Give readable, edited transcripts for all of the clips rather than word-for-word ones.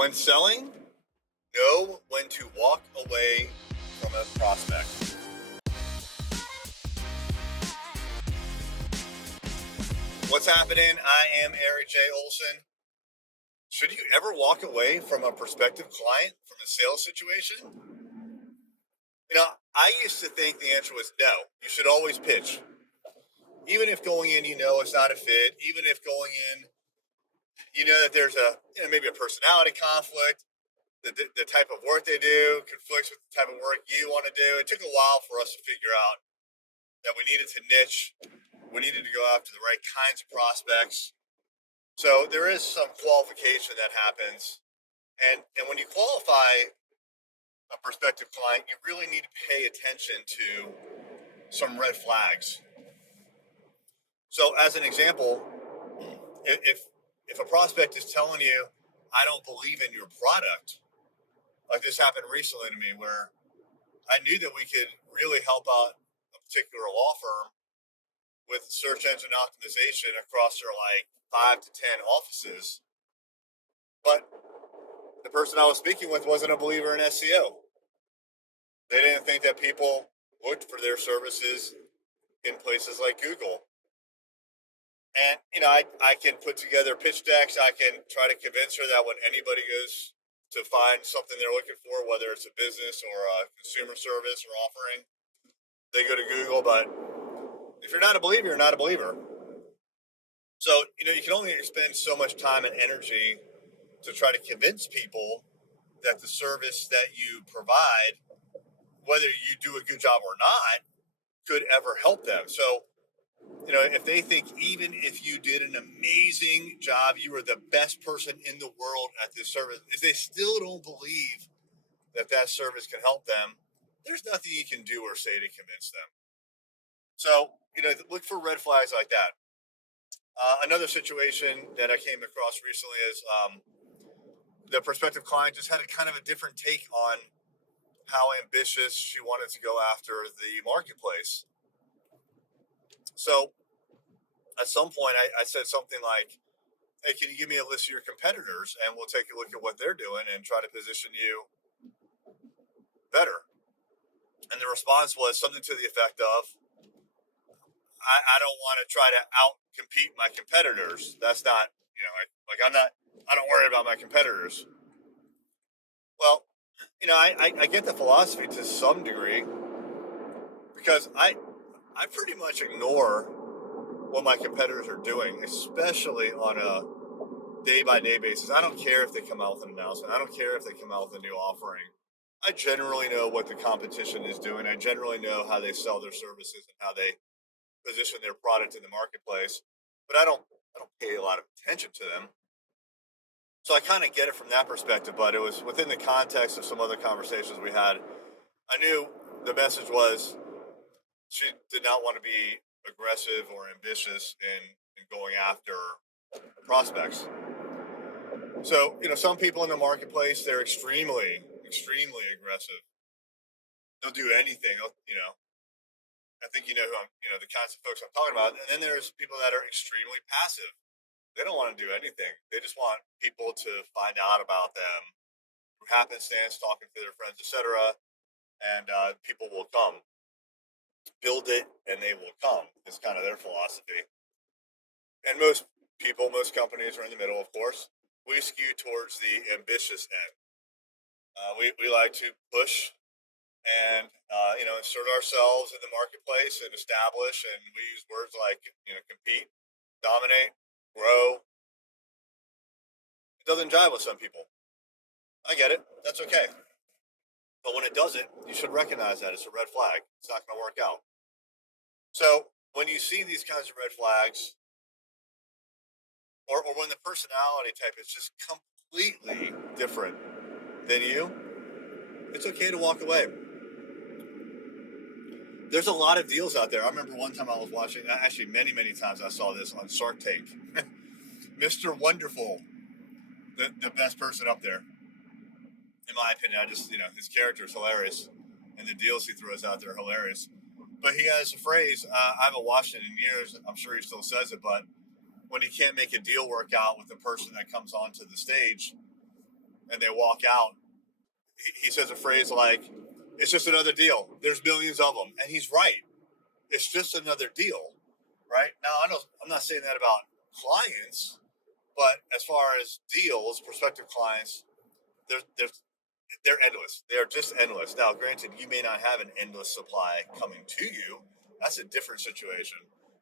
When selling, know when to walk away from a prospect. What's happening? I am Erik J. Olson. Should you ever walk away from a prospective client from a sales situation? I used to think the answer was no. You should always pitch. Even if going in, it's not a fit, even if going in, that there's maybe a personality conflict, the type of work they do conflicts with the type of work you want to do. It took a while for us to figure out that we needed to niche. We needed to go after the right kinds of prospects. So there is some qualification that happens. And when you qualify a prospective client, you really need to pay attention to some red flags. So as an example, if a prospect is telling you, I don't believe in your product, like this happened recently to me where I knew that we could really help out a particular law firm with search engine optimization across their like 5 to 10 offices. But the person I was speaking with wasn't a believer in SEO. They didn't think that people looked for their services in places like Google. And, I can put together pitch decks. I can try to convince her that when anybody goes to find something they're looking for, whether it's a business or a consumer service or offering, they go to Google. But if you're not a believer, you're not a believer. So, you can only spend so much time and energy to try to convince people that the service that you provide, whether you do a good job or not, could ever help them. So, if they think even if you did an amazing job, you were the best person in the world at this service, if they still don't believe that that service can help them, there's nothing you can do or say to convince them. So, look for red flags like that. Another situation that I came across recently is the prospective client just had a kind of a different take on how ambitious she wanted to go after the marketplace. So at some point, I said something like, hey, can you give me a list of your competitors and we'll take a look at what they're doing and try to position you better? And the response was something to the effect of, I don't want to try to out compete my competitors. That's not, I don't worry about my competitors. Well, I get the philosophy to some degree because I pretty much ignore what my competitors are doing, especially on a day by day basis. I don't care if they come out with an announcement. I don't care if they come out with a new offering. I generally know what the competition is doing. I generally know how they sell their services and how they position their product in the marketplace, but I don't pay a lot of attention to them. So I kind of get it from that perspective, but it was within the context of some other conversations we had. I knew the message was she did not want to be aggressive or ambitious in going after prospects. So, some people in the marketplace, they're extremely, extremely aggressive. They'll do anything, I think who the kinds of folks I'm talking about. And then there's people that are extremely passive. They don't want to do anything. They just want people to find out about them through happenstance, talking to their friends, etc. And people will come. Build it and they will come. It's kind of their philosophy. And most people, most companies are in the middle, of course. We skew towards the ambitious end. We like to push and insert ourselves in the marketplace and establish. And we use words like compete, dominate, grow. It doesn't jive with some people. I get it. That's okay. But when it doesn't, you should recognize that it's a red flag. It's not going to work out. So when you see these kinds of red flags, or when the personality type is just completely different than you, it's okay to walk away. There's a lot of deals out there. I remember one time I was watching, actually many, many times I saw this on Shark Tank. Mr. Wonderful, the best person up there. In my opinion, his character is hilarious. And the deals he throws out there are hilarious. But he has a phrase, I haven't watched it in years. I'm sure he still says it, but when he can't make a deal work out with the person that comes onto the stage, and they walk out, he says a phrase like, "It's just another deal. There's millions of them," and he's right. It's just another deal, right? Now, I'm not saying that about clients, but as far as deals, prospective clients, they're endless. They are just endless. Now, granted, you may not have an endless supply coming to you. That's a different situation.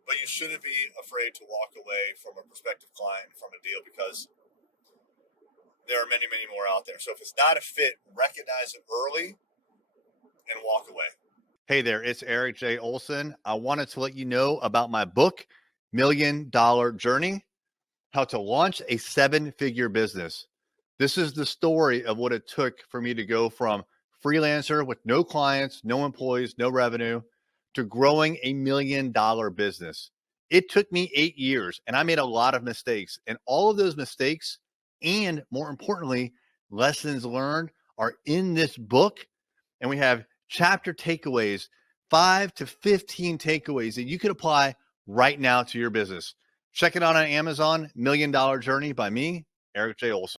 But you shouldn't be afraid to walk away from a prospective client from a deal because there are many, many more out there. So if it's not a fit, recognize it early and walk away. Hey there, it's Erik J. Olson. I wanted to let you know about my book, $1 Million Journey: How to Launch a Seven-Figure Business. This is the story of what it took for me to go from freelancer with no clients, no employees, no revenue, to growing $1 million business. It took me 8 years and I made a lot of mistakes. And all of those mistakes, and more importantly, lessons learned, are in this book. And we have chapter takeaways, 5 to 15 takeaways that you can apply right now to your business. Check it out on Amazon, $1 Million Journey by me, Erik J. Olson.